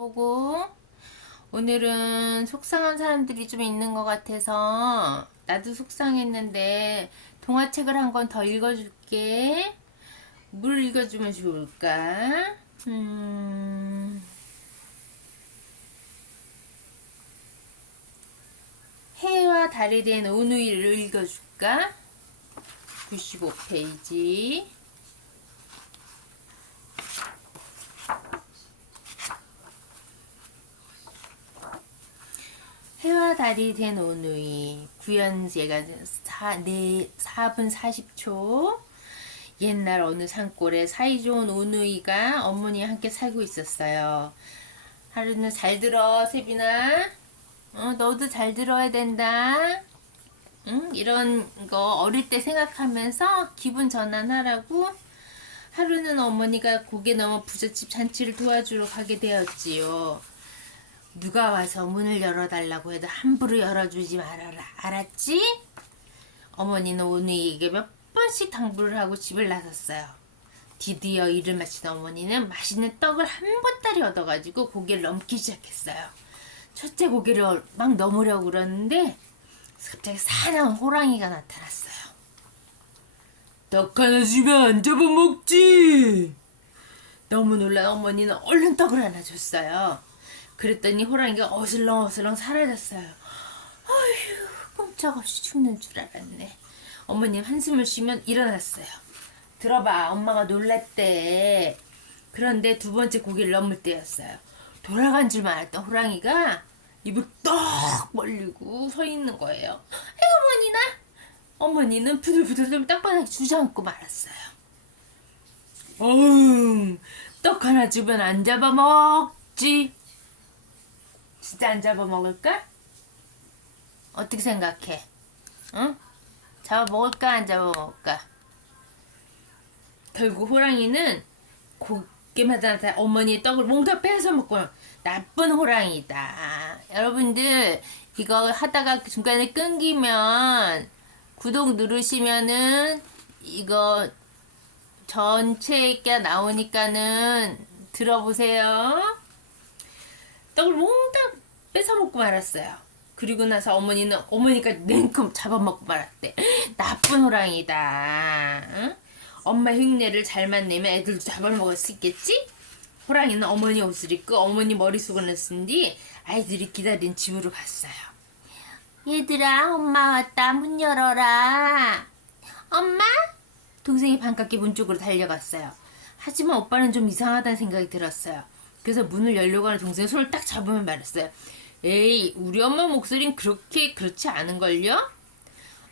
보고 오늘은 속상한 사람들이 좀 있는 것 같아서 나도 속상했는데 동화책을 한 권 더 읽어줄게. 뭘 읽어주면 좋을까? 음... 해와 달이 된 오누이를 읽어줄까? 95페이지. 해와 달이 된 오누이 구연제가 4, 4 분 40초 옛날 어느 산골에 사이좋은 오누이가 어머니와 함께 살고 있었어요. 하루는 잘 들어 세빈아 어, 너도 잘 들어야 된다. 응? 이런 거 어릴 때 생각하면서 기분 전환하라고 하루는 어머니가 고개 넘어 부잣집 잔치를 도와주러 가게 되었지요. 누가 와서 문을 열어달라고 해도 함부로 열어주지 말아라. 알았지? 어머니는 오누이에게 몇 번씩 당부를 하고 집을 나섰어요. 드디어 일을 마친 어머니는 맛있는 떡을 한 보따리 얻어가지고 고개를 넘기 시작했어요. 첫째 고개를 막 넘으려고 그러는데 갑자기 사나운 호랑이가 나타났어요. 떡 하나 주면 안 잡아먹지. 너무 놀란 어머니는 얼른 떡을 하나 줬어요. 그랬더니 호랑이가 어슬렁어슬렁 사라졌어요. 아휴, 꼼짝없이 죽는 줄 알았네. 어머님 한숨을 쉬면 일어났어요. 들어봐, 엄마가 놀랬대. 그런데 두 번째 고개를 넘을 때였어요. 돌아간 줄만 알았던 호랑이가 입을 떡 벌리고 서 있는 거예요. 어머니나! 어머니는 부들부들 땅바닥에 주저앉고 말았어요. 어흥, 떡 하나 주면 안 잡아먹지. 진짜 안 잡아먹을까? 어떻게 생각해? 응? 잡아먹을까 안 잡아먹을까? 결국 호랑이는 고개마다 다 어머니의 떡을 몽타 뺏어 먹고 나쁜 호랑이다. 여러분들 이거 하다가 중간에 끊기면 구독 누르시면은 이거 전체가 나오니까는 들어보세요. 떡을 몽땅 뺏어 먹고 말았어요. 그리고 나서 어머니는 어머니가 냉큼 잡아먹고 말았대. 나쁜 호랑이다. 응? 엄마 흉내를 잘만 내면 애들도 잡아먹을 수 있겠지? 호랑이는 어머니 옷을 입고 어머니 머리속을 쓴 뒤 아이들이 기다린 집으로 갔어요. 얘들아, 엄마 왔다. 문 열어라. 엄마? 동생이 반갑게 문 쪽으로 달려갔어요. 하지만 오빠는 좀 이상하다는 생각이 들었어요. 그래서 문을 열려고 하는 동생의 손을 딱 잡으면 말했어요. 에이, 우리 엄마 목소린 그렇게 그렇지 않은걸요?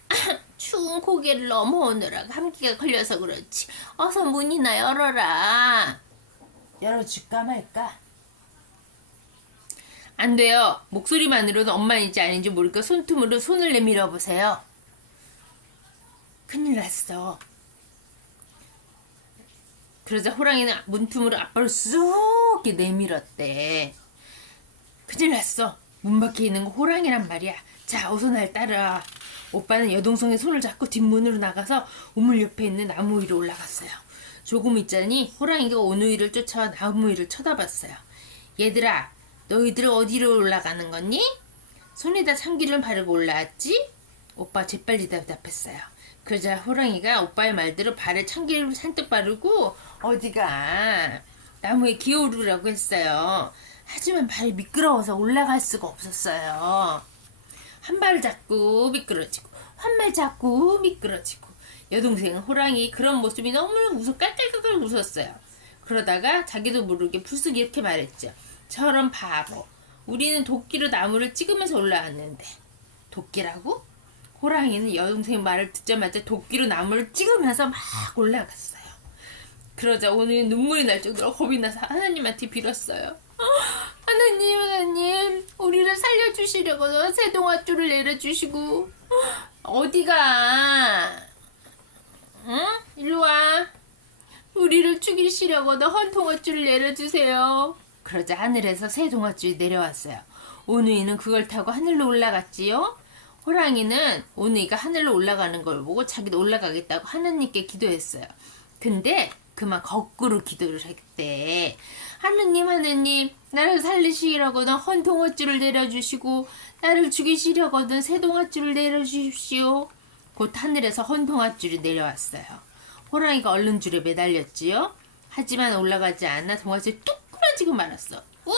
추운 고개를 넘어오느라 감기가 걸려서 그렇지. 어서 문이나 열어라. 열어줄까 말까? 안 돼요. 목소리만으로는 엄마인지 아닌지 모르니까 손tum으로 손을 내밀어 보세요. 큰일 났어. 그러자 호랑이는 문틈으로 아빠를 쑥 이렇게 내밀었대. 큰일 났어. 문 밖에 있는 거 호랑이란 말이야. 자, 어서 날 따라. 오빠는 여동생의 손을 잡고 뒷문으로 나가서 우물 옆에 있는 나무 위로 올라갔어요. 조금 있자니 호랑이가 오누이를 쫓아와 나무 위를 쳐다봤어요. 얘들아, 너희들 어디로 올라가는 거니? 손에다 참기름 바르고 올라왔지? 오빠 재빨리 대답했어요. 그러자 호랑이가 오빠의 말대로 발에 참기름을 잔뜩 바르고 어디가 나무에 기어오르라고 했어요. 하지만 발이 미끄러워서 올라갈 수가 없었어요. 한 발 잡고 미끄러지고 한 발 잡고 미끄러지고 여동생은 호랑이 그런 모습이 너무나 무서 깔깔깔깔 웃었어요. 그러다가 자기도 모르게 불쑥 이렇게 말했죠. 저런 바보. 우리는 도끼로 나무를 찍으면서 올라왔는데 도끼라고? 호랑이는 여동생 말을 듣자마자 도끼로 나무를 찍으면서 막 올라갔어요. 그러자 오늘 눈물이 날 정도로 겁이 나서 하나님한테 빌었어요. 어, 하나님, 하나님, 우리를 살려주시려고 새동아줄을 내려주시고 어, 어디가? 응? 일로 와. 우리를 죽이시려고도 헌통어줄을 내려주세요. 그러자 하늘에서 새 동아줄이 내려왔어요. 오누이는 그걸 타고 하늘로 올라갔지요. 호랑이는 오누이가 하늘로 올라가는 걸 보고 자기도 올라가겠다고 하나님께 기도했어요. 근데 그만 거꾸로 기도를 했대. 하느님 하느님 나를 살리시려거든 헌동어줄을 내려주시고 나를 죽이시려거든 새동아줄을 내려주십시오. 곧 하늘에서 헌동아줄이 내려왔어요. 호랑이가 얼른 줄에 매달렸지요. 하지만 올라가지 않아 동아줄이 뚝 끊어지고 말았어. 우와!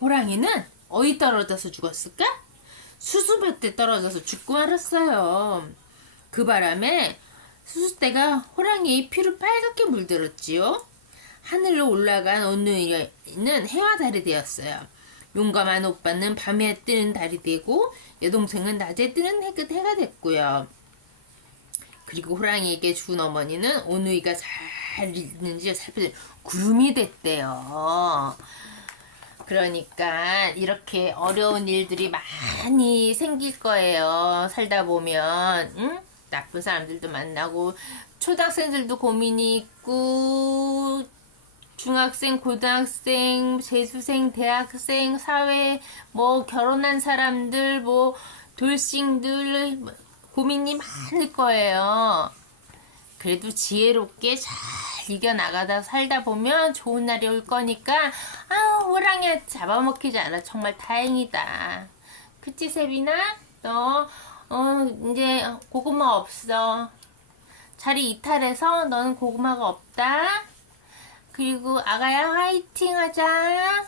호랑이는 어디 떨어져서 죽었을까? 수수밭에 떨어져서 죽고 말았어요. 그 바람에 수수대가 호랑이의 피를 빨갛게 물들었지요. 하늘로 올라간 온누이는 해와 달이 되었어요. 용감한 오빠는 밤에 뜨는 달이 되고 여동생은 낮에 뜨는 해가 해가 됐고요. 그리고 호랑이에게 준 어머니는 온누이가 잘 있는지 살펴서 구름이 됐대요. 그러니까 이렇게 어려운 일들이 많이 생길 거예요. 살다 보면 응? 나쁜 사람들도 만나고 초등학생들도 고민이 있고 중학생, 고등학생, 재수생, 대학생, 사회 뭐 결혼한 사람들 뭐 돌싱들 뭐 고민이 많을 거예요. 그래도 지혜롭게 잘 이겨나가다 살다 보면 좋은 날이 올 거니까 아 호랑이 잡아먹히지 않아 정말 다행이다. 그치 세빈아? 너 어, 이제 고구마 없어. 자리 이탈해서 너는 고구마가 없다. 그리고 아가야 화이팅 하자.